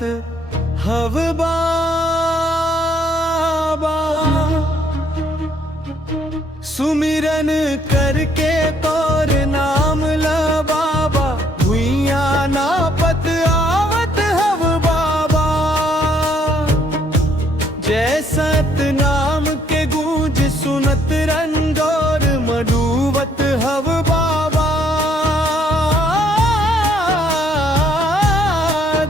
आवत हव बाबा। सुमिरन करके तोर नाम ल बाबा, भुइया नापत आवत हव बाबा। जय सतनाम के गूंज सुनत रंगोर मडूवत हव बाबा।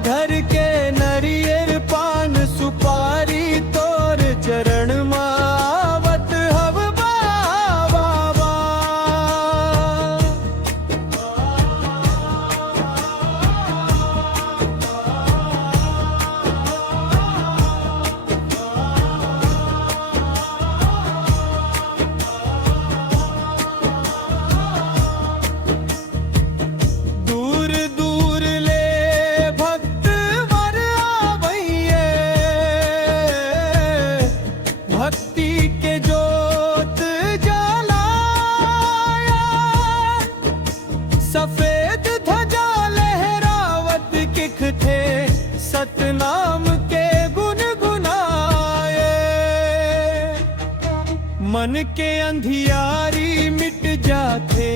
धर के नरियर पान सुपारी तोर चरण मावत हव बाबा। दूर दूर ले भक्त वर आवइये, भक्ति के जोत जलाया। सफेद ध्वजा लहरावत किख थे, सतनाम के गुन गुनाए। मन के अंधियारी मिट जाते,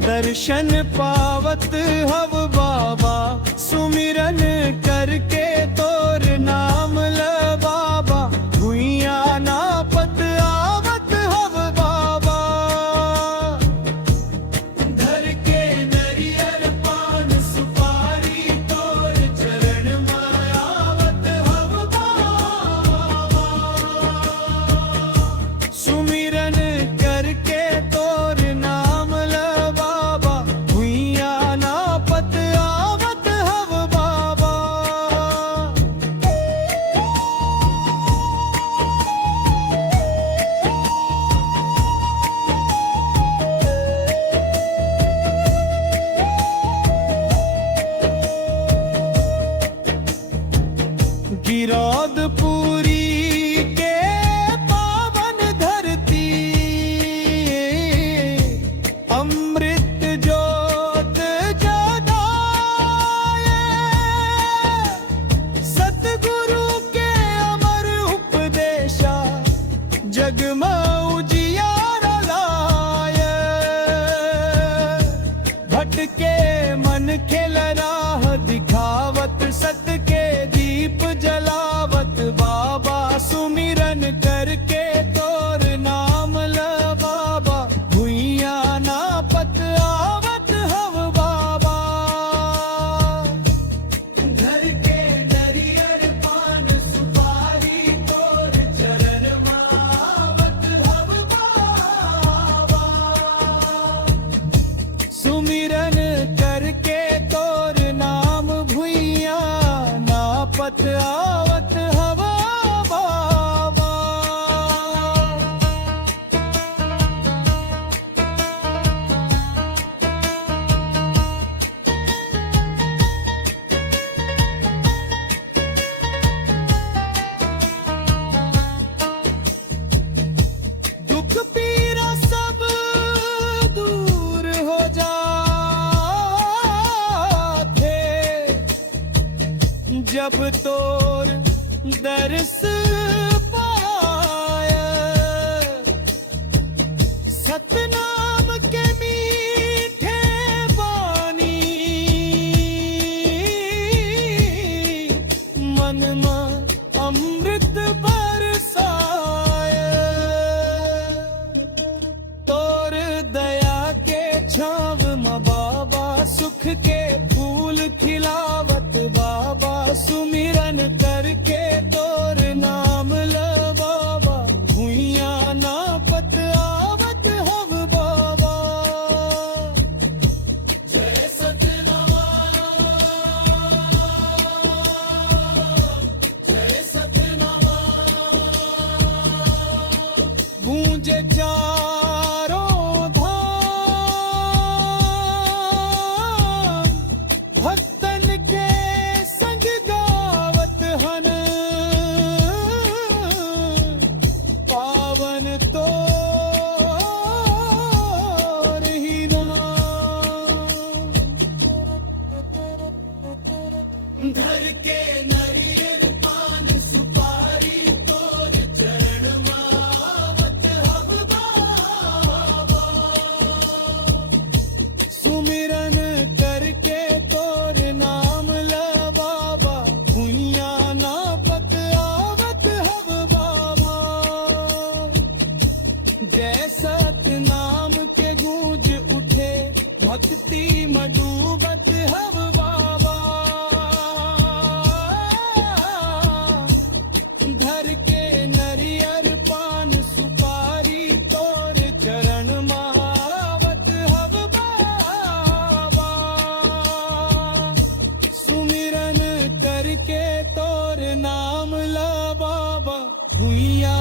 दर्शन पावत हव बाबा। सुमिरन करके तोर नाम ल बाबा, भुइया नापत आवत हव बाबा। धर के नरियर पान सुपारी तोर चरण मायावत हव बाबा। सुमिरन करके तोर नाम ल बाबा, भुइया नापत आवत हव बाबा। गिरौदपुरी के पावन धरती, अमृत जोत जगाए। सतगुरु के अमर उपदेशा, जगमा उजियारा लाए। भटके मन खेल राह दिखावत, सत के दीप जलावत बाबा। सुमिरन करके तोर नाम ल बाबा, भुइया नापत आवत हव बाबा। घर के नरियर पान सुपारी तोर चरण मावत हव बाबा। सुमिरन करके तोर नाम, भुइया नापत आवत हव बाबा। दुख पीरा सब दूर हो जाते, जब तोर दर्श पाया। सतनाम के मीठे बानी, मन में अमृत बरसाए। तोर दया के छाव में बाबा, सुख के फूल खिलावत बाबा। सुमिरन करके तोर नाम ल बाबा, भुइया नापत आवत हव बाबा। जय सतनाम, जय सतनाम। गूंजे चारों धाम, भक्तन के संग गावत हन। पावन तोर ही नाम। धर के नरी भक्ति में डूबत हव बाबा धर के नरियर पान सुपारी तोर चरण महावत हव बाबा सुमिरन करके तोर नाम ला बाबा भुइया